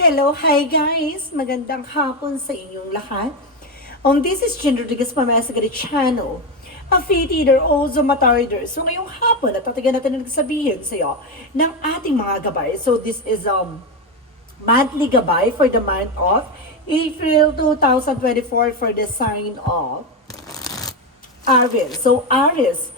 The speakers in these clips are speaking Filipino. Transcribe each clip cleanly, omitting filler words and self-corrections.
Hello, hi guys! Magandang hapon sa inyong lahat. This is Jen Rodriguez from Masagari Channel, a faith eater, also matarder. So ngayong hapon, at tatagan natin na nagsabihin sa iyo ng ating mga gabay. So this is monthly gabay for the month of April 2024 for the sign of Aries. So Aries,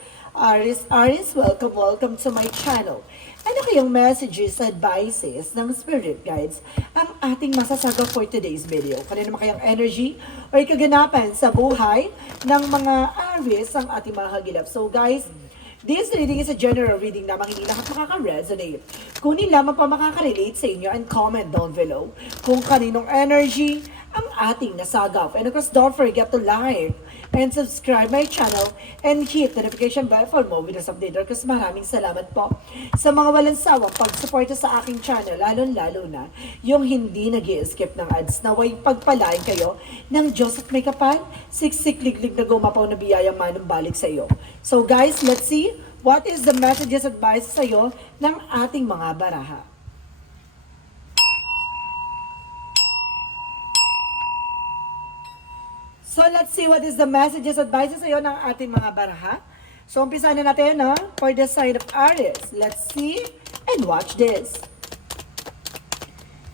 welcome to my channel. Ano kayong messages, advices ng spirit guides ang ating masasagaw for today's video? Kanino naman kayang energy or kaganapan sa buhay ng mga Aries ang ating mga kagilap? So guys, this reading is a general reading lamang, hindi lahat makaka-resonate. Kunin lamang pa makaka-relate sa inyo and comment down below kung kaninong energy ang ating nasagaw. And of course, don't forget to like and subscribe my channel and hit the notification bell for more videos updated. Kasi maraming salamat po sa mga walang sawang pagsuporta sa aking channel, lalo na yung hindi nag-i-skip ng ads. Naway pagpalain kayo ng Diyos at may kapal, siksik-liglig na gumapaw na biyayang manong balik sa iyo. So guys, let's see what is the messages advice sa iyo ng ating mga baraha. So, let's see what is the messages, advices sa'yo ng ating mga baraha. So, umpisa na natin, no? For the sign of Aries. Let's see and watch this.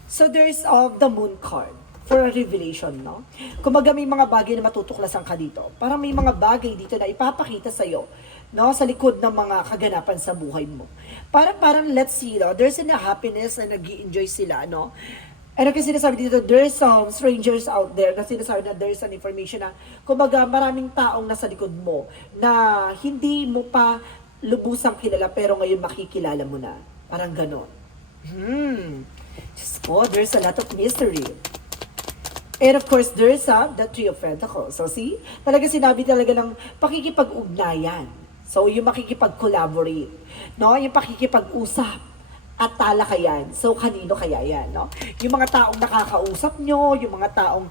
So, there's the moon card for a revelation, no? Kumbaga may mga bagay na matutuklasan ka dito. Parang may mga bagay dito na ipapakita sa'yo, no? Sa likod ng mga kaganapan sa buhay mo. Parang let's see, no? There's a happiness na nag-i-enjoy sila, no? And kasi sinasabi dito, there's some strangers out there na sinasabi na there's an information na, kumbaga, maraming taong nasa likod mo na hindi mo pa lubusang kilala pero ngayon makikilala mo na. Parang ganon. Diyos ko, there's a lot of mystery. And of course, there's the Three of Pentacles. So see, talaga sinabi talaga ng pakikipag-ugnayan. So yung makikipag-collaborate, no? Yung pakikipag-usap at talakayan. So, kanino kaya yan, no? Yung mga taong nakakausap nyo, yung mga taong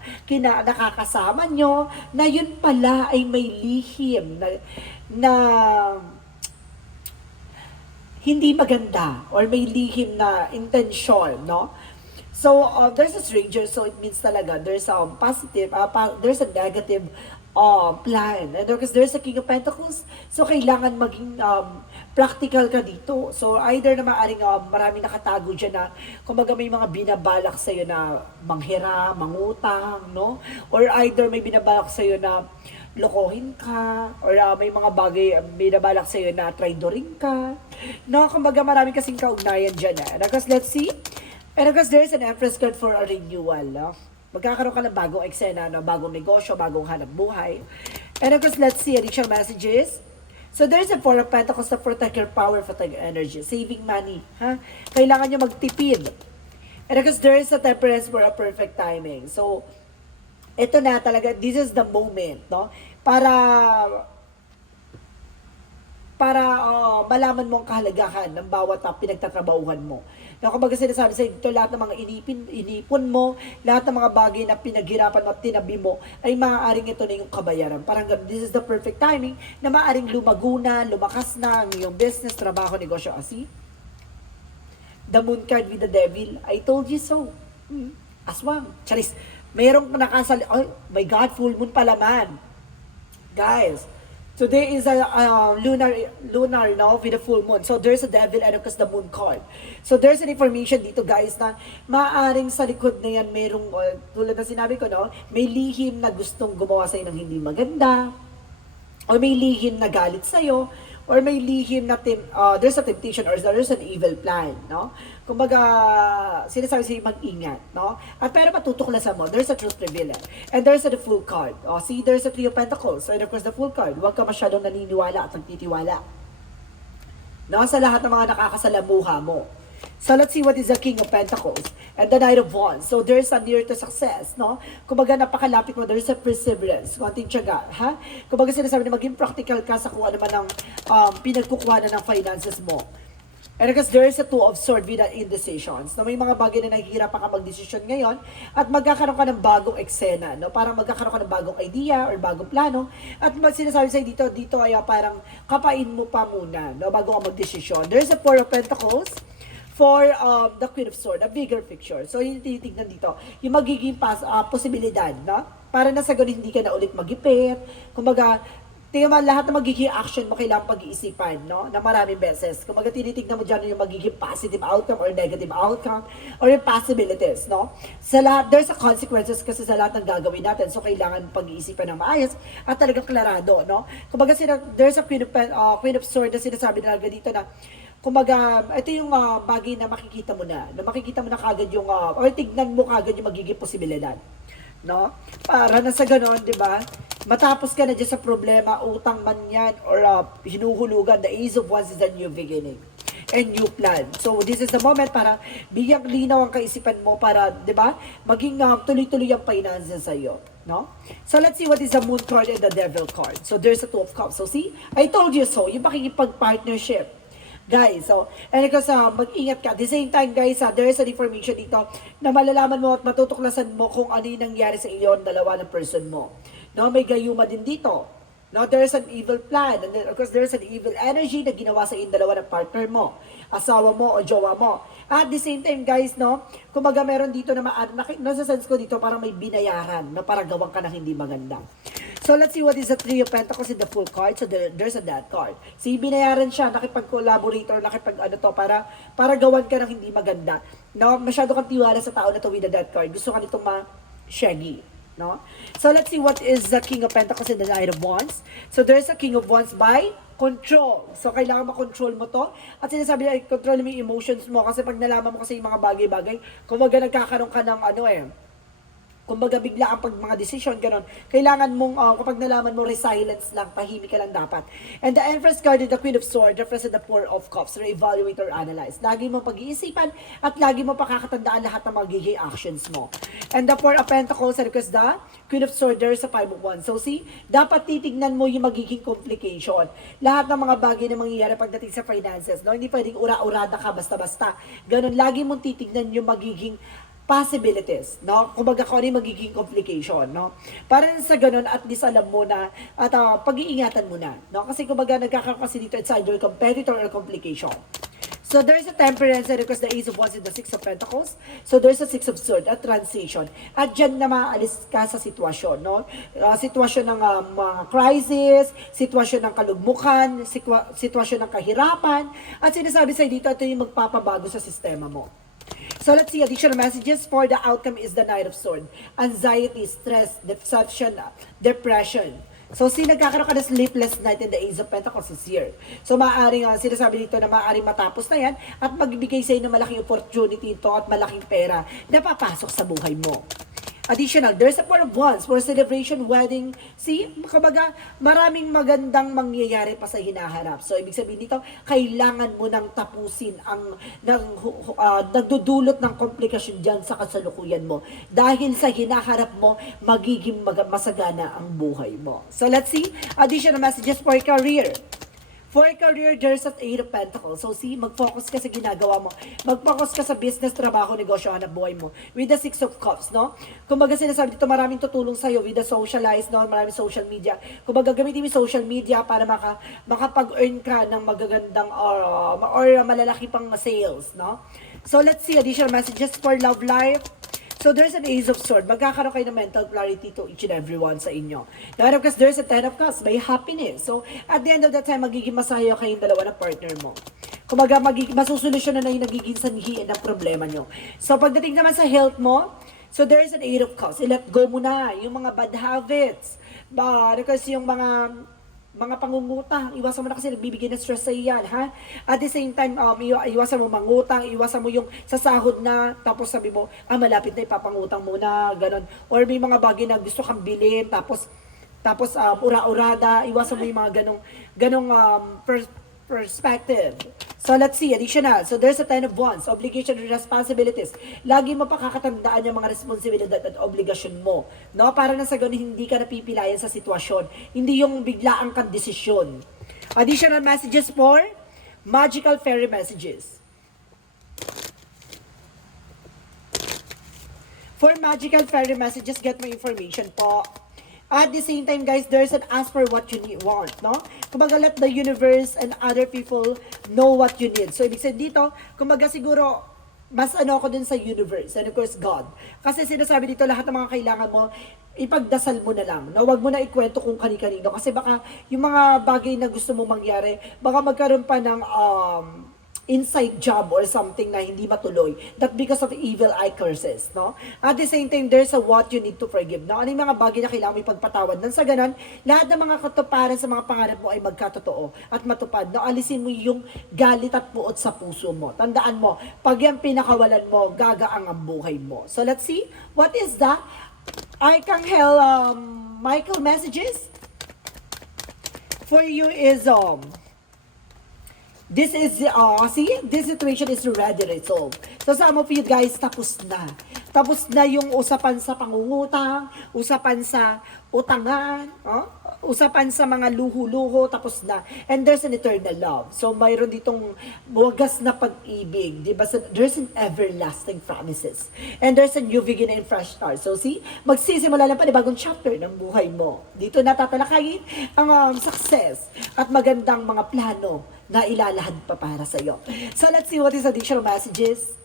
nakakasama nyo, na yun pala ay may lihim na hindi maganda or may lihim na intensyon, no? So, there's a stranger, so it means talaga there's a positive, there's a negative plan. And because there's a King of Pentacles, so kailangan maging practical ka dito. So either na maaaring marami nakatago dyan na kumbaga may mga binabalak sa'yo na manghira, mangutang, no? Or either may binabalak sa'yo na lokohin ka, or may mga bagay binabalak sa'yo na traidoring ka. No, kumbaga marami kasing kaugnayan dyan. Because let's see, and because there's an Empress card for a renewal, no? Magkakaroon ka ng bagong eksena, no? Bagong negosyo, bagong hanap buhay. And of course, let's see additional messages. So there's a Four of Pentacles to protect your power, protect your energy, saving money. Ha? Kailangan nyo magtipid. And of course, there is a Temperance for a perfect timing. So, ito na talaga, this is the moment, no? Para malaman mo ang kahalagahan ng bawat pinagtatrabahuhan mo. Na kumbaga sinasabi sa ito, lahat ng mga inipon mo, lahat ng mga bagay na pinaghirapan mo at tinabi mo, ay maaaring ito na yung kabayaran. Parang this is the perfect timing na maaaring lumago na, lumakas na ang iyong business, trabaho, negosyo. See? The moon card with the devil, I told you so. Aswang. Charis. Mayroong nakasali, oh my God, full moon pala man. Guys, today is a lunar, no, with a full moon. So there's a devil and of course the moon card. So there's an information dito guys na maaring sa likod na yan merong, tulad na sinabi ko, no, may lihim na gustong gumawa sa'yo ng hindi maganda, or may lihim na galit sa'yo, or may lihim na there's a temptation or there's an evil plan, no? Kumbaga, sinasabi sa'yo mag-ingat, no? At pero matutuklasan mo, there's a truth revealer. And there's a the full card. See, there's a Three of Pentacles. And of course, the full card. Huwag ka masyadong naniniwala at nagtitiwala, no? Sa lahat ng mga nakakasalamuha mo. So let's see what is the King of Pentacles and the Knight of Wands. So there's a near to success, no? Kumbaga napakalapit mo, there's a perseverance, konting tiyaga, ha? Kumbaga sinasabi na maging practical ka sa kung ano man ang pinagkukuhanan ng finances mo. And because there is a Two of Swords with indecisions, na may mga bagay na naghihirapan ka mag-desisyon ngayon at magkakaroon ka ng bagong eksena, no? Parang magkakaroon ka ng bagong idea or bagong plano at sinasabi sa'yo dito ay parang kapain mo pa muna, no? Bago ka mag-desisyon. There's a Four of Pentacles for the Queen of Swords, a bigger picture. So, yung tinitignan dito, yung magiging posibilidad, no? Para na sa ganun, hindi ka na ulit magipit. Kumbaga, tingnan mo, lahat ng magiging action mo kailangan pag-iisipan, no? Na maraming beses. Kumbaga, tinitignan mo dyan yung magiging positive outcome or negative outcome or yung possibilities, no? Sa lahat, there's a consequences kasi sa lahat ng gagawin natin. So, kailangan pag-iisipan ng maayos at talagang klarado, no? Kumbaga, there's a Queen of Swords na sinasabi na dito na kumbaga, ito yung bagay na makikita mo na kagad yung, or tignan mo kagad yung magiging posibilidad. No? Para na sa ganon, di ba? Matapos ka na dyan sa problema, utang man yan, or hinuhulugan, the Ace of Wands is a new beginning and new plan. So, this is the moment para bigyang linaw ang kaisipan mo para, di ba, maging tuloy-tuloy ang finances sa'yo. No? So, let's see what is the Moon card and the Devil card. So, there's a Two of Cups. So, see? I told you so. Yung makikipag-partnership. Guys, so, and because mag-ingat ka. At the same time, guys, there is an information dito na malalaman mo at matutuklasan mo kung ano yung nangyari sa iyo dalawa ng person mo. No, may gayuma din dito. No, there is an evil plan. And then, of course, there is an evil energy na ginawa sa iyo dalawa ng partner mo, asawa mo o jowa mo. At the same time, guys, no, kumaga meron dito na nasa sense ko dito parang may binayaran na para gawang ka ng hindi maganda. So, let's see what is the Three of Pentacles in the full card. So, there's a Death card. So, binayaran siya, nakipag-collaborate or para gawan ka ng hindi maganda. No? Masyado kang tiwala sa tao na to with the Death card. Gusto ka nitong ma-shaggy. No? So, let's see what is the King of Pentacles and the Knight of Wands. So, there's a King of Wands by control. So, kailangan makontrol mo to. At sinasabi na, control mo yung emotions mo. Kasi pag nalaman mo kasi yung mga bagay-bagay, kumaga nagkakaroon ka ng kumbaga bigla ang mga decision, gano'n. Kailangan mong, kapag nalaman mo, resilience lang, tahimik ka lang dapat. And the Empress card is the Queen of Swords, represents the Four of Cups, re-evaluate or analyze. Lagi mong pag-iisipan at lagi mong pakakatandaan lahat ng magiging actions mo. And the Four of Pentacles, because the Queen of Swords, there is a Five of Wands. So see, dapat titignan mo yung magiging complication. Lahat ng mga bagay na mangyayari pagdating sa finances, no? Hindi pwedeng ura-urada ka basta-basta. Ganon, lagi mong titignan yung magiging possibilities, no? Kumbaga kung ano yung magiging complication, no? Para sa ganun, at least alam mo na, at pag-iingatan mo na, no? Kasi kumbaga nagkakaroon kasi dito, it's either competitor or complication. So, there's a Temperance, because the Ace of Wands is the Six of Pentacles. So, there's a Six of Swords, a transition. At dyan na maalis ka sa sitwasyon, no? Sitwasyon ng mga crisis, sitwasyon ng kalugmukan, sitwasyon ng kahirapan, at sinasabi sa'yo dito, ito yung magpapabago sa sistema mo. So let's see, additional messages for the outcome is the Knight of Swords. Anxiety, stress, deception, depression. So, nagkakaroon ka ng sleepless night in the Ace of Pentacles is here. So, maaaring, sinasabi dito na maaaring matapos na yan at magbibigay sa iyo ng malaking opportunity ito at malaking pera na papasok sa buhay mo. Additional, there's a Four of Wands for celebration, wedding. See, kumbaga, maraming magandang mangyayari pa sa hinaharap. So, ibig sabihin dito, kailangan mo nang tapusin ang nagdudulot ng komplikasyon dyan sa kasalukuyan mo. Dahil sa hinaharap mo, magiging masagana ang buhay mo. So, let's see. Additional messages for career. For career, there's an Eight of Pentacles. So see, mag-focus ka sa ginagawa mo. Mag-focus ka sa business, trabaho, negosyo, hanap buhay mo. With the Six of Cups, no? Kumbaga sinasabi dito, maraming tutulong sa'yo with the socialize, no? Maraming social media. Kumbaga gamitin mo social media para makapag-earn ka ng magagandang or malalaki pang sales, no? So let's see, additional messages for love life. So, there's an Ace of Swords. Magkakaroon kayo ng mental clarity to each and every one sa inyo. Now, of course, there's a Ten of Cups. May happiness. So, at the end of the time, magiging masaya kayong dalawa ng partner mo. Kumaga, masusolusyonan na yung nagiging sanhiin ng problema nyo. So, pagdating naman sa health mo, so there's an Eight of Cups. I-let go mo na yung mga bad habits. Kasi yung mga pangungutang, iwasan mo na kasi nagbibigay ng stress sa iyan, ha? At the same time, iwasan mo mangutang, iwasan mo yung sasahod na, tapos sabi mo, malapit na ipapangutang muna, ganon. Or may mga bagay na gusto kang bilhin, tapos ura-urada, iwasan mo yung mga ganong perspective. So, let's see, additional. So, there's a Ten of Wands, obligation and responsibilities. Lagi mo pakakatandaan yung mga responsibilidad at obligasyon mo. No? Para na sa ganun, hindi ka napipilayan sa sitwasyon. Hindi yung biglaan kang desisyon. Additional messages for magical fairy messages. For magical fairy messages, get my information po. At the same time, guys, there's an ask for what you need, want, no? Kumbaga, let the universe and other people know what you need. So, ibig sabihin dito, kumbaga siguro, mas ano ako dun sa universe, and of course, God. Kasi sinasabi dito, lahat ng mga kailangan mo, ipagdasal mo na lang. No? Huwag mo na ikwento kung kani-kanino. Kasi baka, yung mga bagay na gusto mo mangyari, baka magkaroon pa ng, inside job or something na hindi matuloy. That because of evil eye curses, no? At the same time, there's a what you need to forgive. No? Ano yung mga bagay na kailangan mo ipagpatawad? Nang sa ganun, lahat ng mga katuparan sa mga pangarap mo ay magkatotoo at matupad. No? Alisin mo yung galit at puot sa puso mo. Tandaan mo, pag yan pinakawalan mo, gagaang ang buhay mo. So let's see, what is that? Archangel Michael messages for you is this is, see, this situation is already resolved. So some of you guys, tapos na. Tapos na yung usapan sa pangungutang, usapan sa utangan, usapan sa mga luho-luho, tapos na. And there's an eternal love. So mayroon ditong wagas na pag-ibig. Diba? So, there's an everlasting promises. And there's a new beginning and fresh start. So see, magsisimula lang pa bagong chapter ng buhay mo. Dito natatalakayin ang success at magandang mga plano na ilalahad pa para sa iyo. So let's see what is additional messages.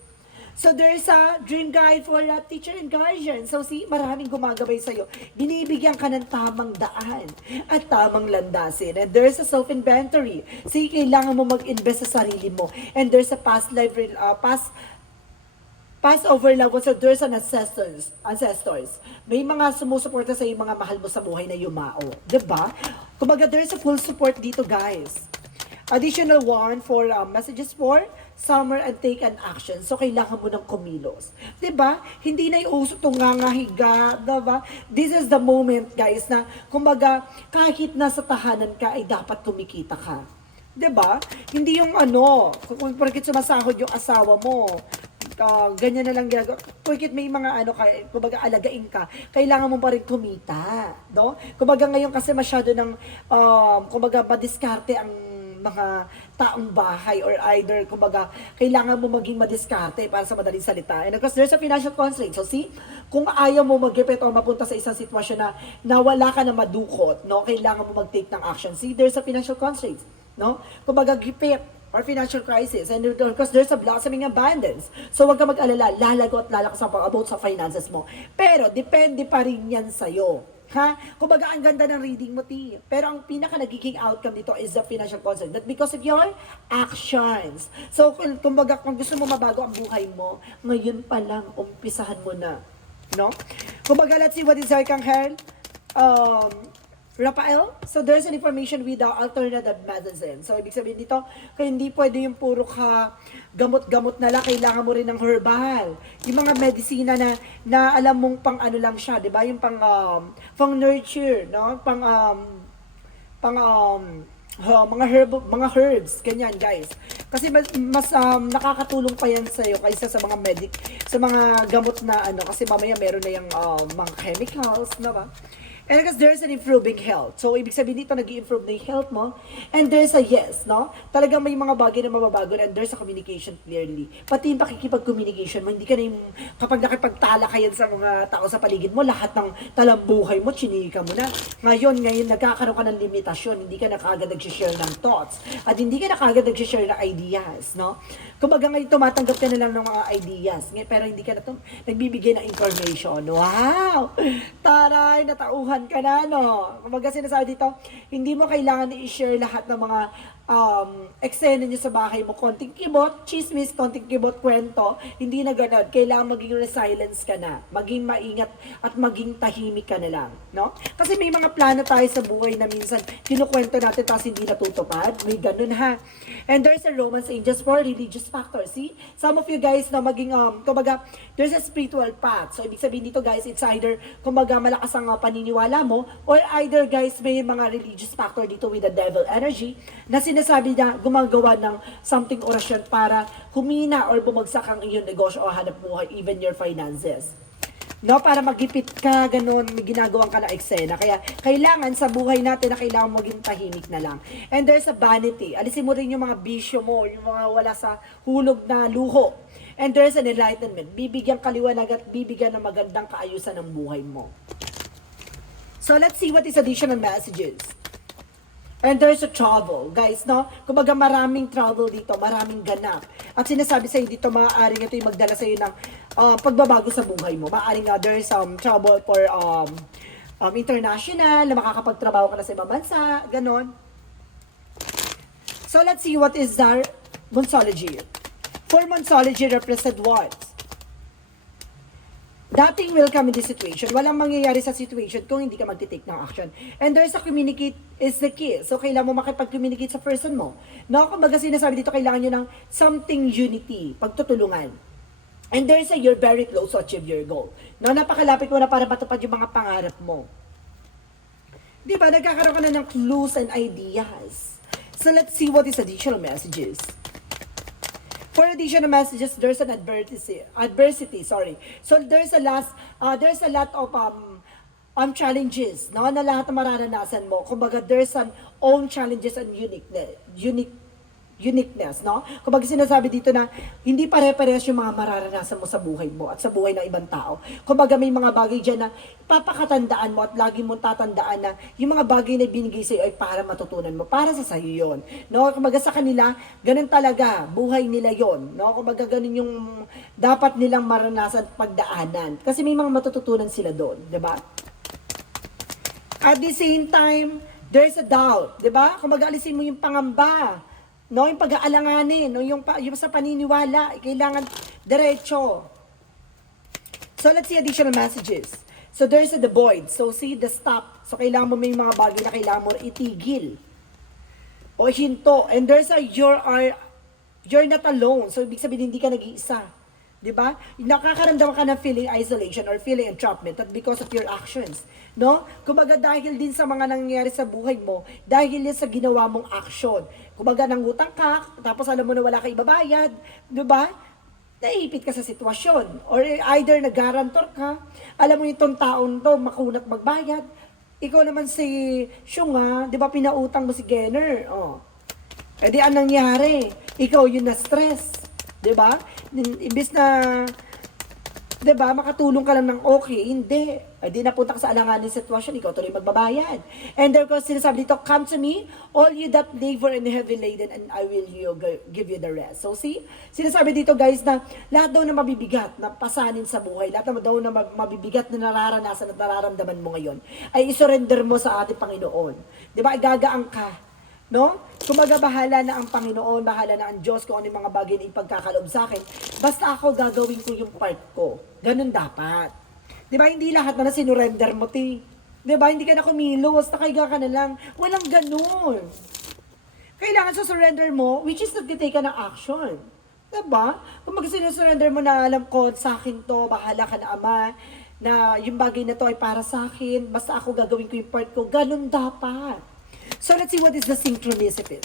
So there's a dream guide for a teacher and guardian. So see, maraming gumagabay sa iyo. Binibigyan ka ng tamang daan at tamang landasin. And there's a self-inventory. See, kailangan mo mag-invest sa sarili mo. And there's a past life, Passover love, so there's an ancestors. May mga sumusuporta sa iyo, mga mahal mo sa buhay na yumao. Diba? Kumbaga, there's a full support dito, guys. Additional one for messages for summer and take an action. So, kailangan mo ng kumilos. 'Di ba? Hindi na iuso itong ngangahiga. 'Di ba? This is the moment, guys, na kumbaga, kahit nasa tahanan ka, ay dapat kumikita ka. 'Di ba? Hindi yung kung porkit sumasahod yung asawa mo, ganyan na lang ginagawa. Porkit may mga kumbaga alagain ka, kailangan mo pa rin kumita, no? Kumbaga ngayon kasi masyado ng kumbaga madiskarte ang mga taong bahay or either, kumbaga, kailangan mo maging madiskarte para sa madaling salita. And of course, there's a financial constraint. So see, kung ayaw mo mag-repet o mapunta sa isang sitwasyon na wala ka na madukot, no, kailangan mo mag-take ng action. See, there's a financial constraint, no? Kumbaga, gipit or financial crisis. And of course, there's a blossoming abundance. So, wag ka mag-alala, lalago at lalakas about sa finances mo. Pero, depende pa rin yan sa'yo. Ha? Kumbaga, ang ganda ng reading mo, T. Pero ang pinaka nagiging outcome dito is the financial concept. That because of your actions. So, kumbaga, kung gusto mo mabago ang buhay mo, ngayon pa lang, umpisahan mo na. No? Kumbaga, let's see what is Archangel Raphael. So, there's an information with the alternative medicine. So, ibig sabihin dito, kaya hindi pwede yung puro ka gamot-gamot na lang, kailangan mo rin ng herbal. Yung mga medisina na alam mong pang lang siya, di ba? Yung pang nurture, no? Mga herbs, ganyan, guys. Kasi mas nakakatulong pa yan sa'yo kaysa sa mga gamot na kasi mamaya meron na yung mga chemicals, na ba? And because there's an improving health. So, ibig sabihin dito, nag-i-improve na yung health mo. And there's a yes, no? Talagang may mga bagay na mababago and there's a communication clearly. Pati yung pakikipag-communication mo, hindi ka na yung, kapag nakipagtala kayo sa mga tao sa paligid mo, lahat ng talambuhay mo, chinika mo na. Ngayon, nagkakaroon ka ng limitasyon, hindi ka na kaagad nag-share ng thoughts. At hindi ka na kaagad nag-share ng ideas, no? Kumbaga ngayon, tumatanggap ka na lang ng mga ideas. Pero hindi ka na nagbibigay ng information. Wow! Taray, natauhan ka na, no? Kumbaga sinasabi dito, hindi mo kailangan i-share lahat ng mga eksena nyo sa bahay mo. Konting kibot, chismis, konting kibot, kwento. Hindi na ganun. Kailangan maging resilience ka na. Maging maingat at maging tahimik ka na lang, no? Kasi may mga plano tayo sa buhay na minsan kinukwento natin tapos hindi natutupad. May ganun, ha? And there's a romance angels for religious factor. See? Some of you guys na maging, kumbaga, there's a spiritual path. So, ibig sabihin dito, guys, it's either, kumbaga, malakas ang paniniwala mo, or either, guys, may mga religious factor dito with the devil energy, na sinasabi na gumagawa ng something orasyon para humina or bumagsak ang iyong negosyo o hanap buhay, even your finances. No, para magipit ka, ganun, may ginagawang ka na eksena. Kaya, kailangan sa buhay natin na kailangan maging tahimik na lang. And there's a vanity. Alisin mo rin yung mga bisyo mo, yung mga wala sa hulog na luho. And there's an enlightenment. Bibigyan kaliwanag at bibigyan ng magandang kaayusan ng buhay mo. So let's see what is additional messages. And there's a trouble, guys, no? Kumbaga maraming trouble dito, maraming ganap. At sinasabi sa'yo dito, maaaring ito yung magdala sa'yo ng pagbabago sa buhay mo. Maaaring there's some trouble for international, na makakapagtrabaho ka na sa ibang bansa, ganon. So let's see what is our Monsology. For Monsology represent what? Nothing will come in this situation. Walang mangyayari sa situation kung hindi ka magtitake ng action. And there's a communicate is the key. So, kailangan mo makipag-communicate sa person mo. No? Kumbaga sinasabi dito, kailangan nyo ng something unity, pagtutulungan. And there's a you're very close to achieve your goal. No? Napakalapit mo na para matupad yung mga pangarap mo. Di ba? Nagkakaroon ka na ng clues and ideas. So, let's see what is additional messages. For additional messages, there's an adversity. So there's a lot of challenges, no, na lahat na mararanasan mo. Kumbaga there's an own challenges and uniqueness, no? Kumbaga sinasabi dito na hindi pare-parehas yung mga mararanasan mo sa buhay mo at sa buhay ng ibang tao. Kumbaga may mga bagay dyan na papakatandaan mo at lagi mong tatandaan na yung mga bagay na binigay sa'yo ay para matutunan mo, para sa sa'yo yun. No? Kumbaga sa kanila, ganun talaga, buhay nila yon, no? Kumbaga ganun yung dapat nilang maranasan at pagdaanan. Kasi may mga matututunan sila doon, di ba? At the same time, there's a doubt, di ba? Kumbaga alisin mo yung pangamba, no, yung pag-aalanganin, no, yung sa paniniwala, kailangan diretso. So, let's see additional messages. So, there's the void. So, see the stop. So, kailangan mo may mga bagay na kailangan mo itigil. O hinto. And there's a you're not alone. So, ibig sabihin, hindi ka nag-iisa. Diba? Nakakaramdam ka ng feeling isolation or feeling entrapment at because of your actions. No? Kumbaga dahil din sa mga nangyayari sa buhay mo, dahil yan sa ginawa mong action. Kumbaga nangutang ka, tapos alam mo na wala ka ibabayad, diba? Naipit ka sa sitwasyon. Or either nag-guarantor ka, alam mo itong taon to, makunat magbayad. Ikaw naman si Shunga, di ba pinautang mo si Genner? Oh. E di anong nangyari? Ikaw yung na-stress. Di ba? Imbis na, di ba, makatulong ka lang ng okay, hindi. Ay, di napunta ka sa alanganin sitwasyon, ikaw tuloy magbabayad. And therefore, sinasabi dito, come to me, all you that labor and heavy laden, and I will give you the rest. So, see? Sinasabi dito, guys, na lahat daw na mabibigat, na pasanin sa buhay, lahat daw na mabibigat na nararanasan at nararamdaman mo ngayon, ay isurrender mo sa ating Panginoon. Di ba? Igagaan ka. No? Kumaga bahala na ang Panginoon, bahala na ang Diyos kung ano yung mga bagay na ipagkakalob sa akin. Basta ako gagawin ko yung part ko. Ganun dapat. Di ba? Hindi lahat na sinurrender mo, ti. Di ba? Hindi ka na kumilos, nakahiga ka na lang. Walang ganun. Kailangan sa surrender mo, which is nagtitake ka ng action. Di ba? Kung mag-sinurrender mo na alam ko, sa akin to, bahala ka na Ama, na yung bagay na to ay para sa akin, basta ako gagawin ko yung part ko. Ganun dapat. So, let's see what is the synchronicities.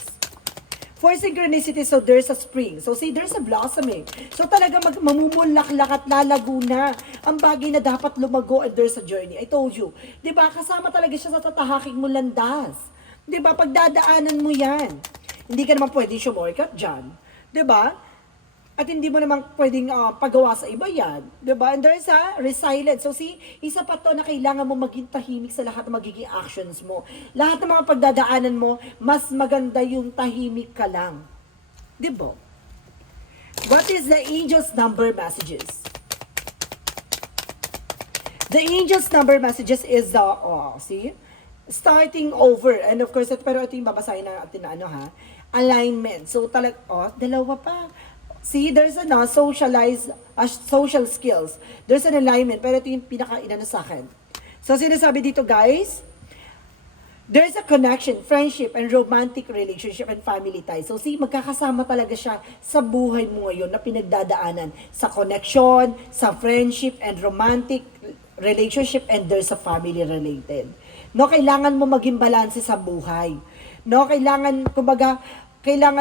For synchronicity, so there's a spring. So, see, there's a blossoming. So, talaga mamumulaklak at lalago na ang bagay na dapat lumago and there's a journey. I told you. Diba? Kasama talaga siya sa tatahaking mo landas. Diba? Pagdadaanan mo yan. Hindi ka naman pwede shortcut dyan. Diba? At hindi mo naman pwedeng pagawa sa iba yan. Diba? And there's a resilience. So see, isa pa to na kailangan mo maging tahimik sa lahat ng magiging actions mo. Lahat ng mga pagdadaanan mo, mas maganda yung tahimik ka lang. Diba? What is the angel's number messages? The angel's number messages is see? Starting over. And of course, pero ito yung babasahin natin na alignment. So dalawa pa. See, there's a social skills. There's an alignment. Pero ito yung pinaka-inano sa akin. So, sinasabi dito, guys, there's a connection, friendship, and romantic relationship and family ties. So, see, magkakasama talaga siya sa buhay mo ngayon na pinagdadaanan sa connection, sa friendship, and romantic relationship, and there's a family related. No, kailangan mo maging balanse sa buhay. No, kailangan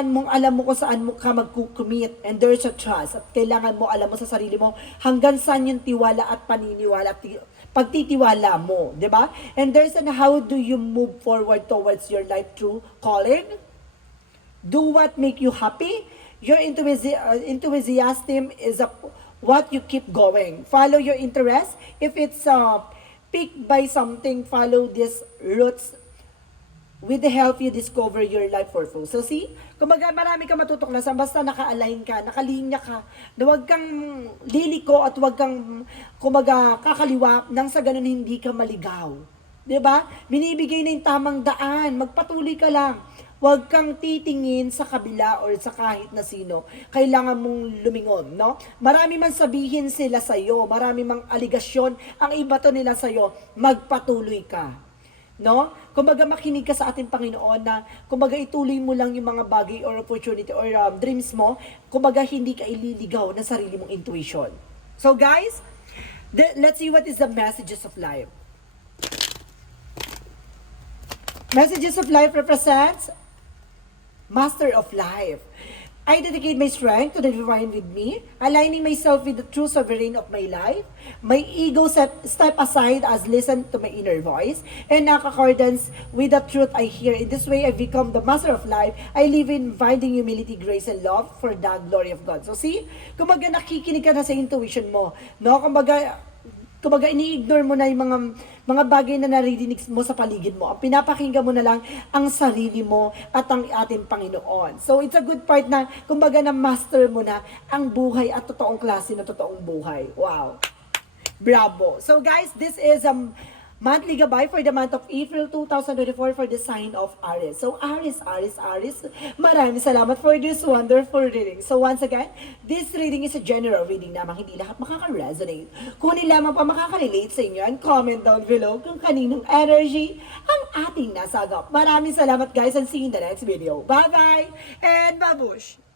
mong alam mo kung saan mo ka mag-commit and there's a trust. At kailangan mo alam mo sa sarili mo hanggang saan yung tiwala at paniniwala at pagtitiwala mo. Diba? And there's an how do you move forward towards your life through calling? Do what make you happy? Your enthusiasm is what you keep going. Follow your interest. If it's Pick by something, follow these roots. With the help, you discover your life purpose. So see, kumbaga marami kang matutuklasan basta naka-align ka, nakalinya ka, na huwag kang liliko at huwag kang, kumbaga, kakaliwa nang sa ganun hindi ka maligaw. 'Di ba? Binibigay na yung tamang daan, magpatuloy ka lang. Huwag kang titingin sa kabila or sa kahit na sino. Kailangan mong lumingon, no? Marami man sabihin sila sa'yo, marami mang aligasyon, ang iba to nila sa'yo, magpatuloy ka. No? Kumbaga makinig ka sa ating Panginoon na kumbaga ituloy mo lang yung mga bagay or opportunity or dreams mo, kumbaga hindi ka ililigaw ng sarili mong intuition. So guys, let's see what is the messages of life. Messages of life represents Master of Life. I dedicate my strength to the divine with me, aligning myself with the true sovereign of my life. My ego step aside as listen to my inner voice, and accordance with the truth I hear. In this way, I become the master of life. I live in finding humility, grace, and love for the glory of God. So see, kumbaga nakikinig ka na sa intuition mo. No? Kumbaga ini-ignore mo na yung mga bagay na naririnig mo sa paligid mo. Ang pinapakinggan mo na lang ang sarili mo at ang ating Panginoon. So it's a good part na kumbaga na master mo na ang buhay at totoong klase na totoong buhay. Wow. Bravo. So guys, this is monthly gabay for the month of April 2024 for the sign of Aries. So Aries, maraming salamat for this wonderful reading. So once again, this reading is a general reading namang hindi lahat makaka-resonate. Kunin lamang pa makaka-relate sa inyo and comment down below kung kaninong energy ang ating nasagap. Maraming salamat guys and see you in the next video. Bye-bye and babush!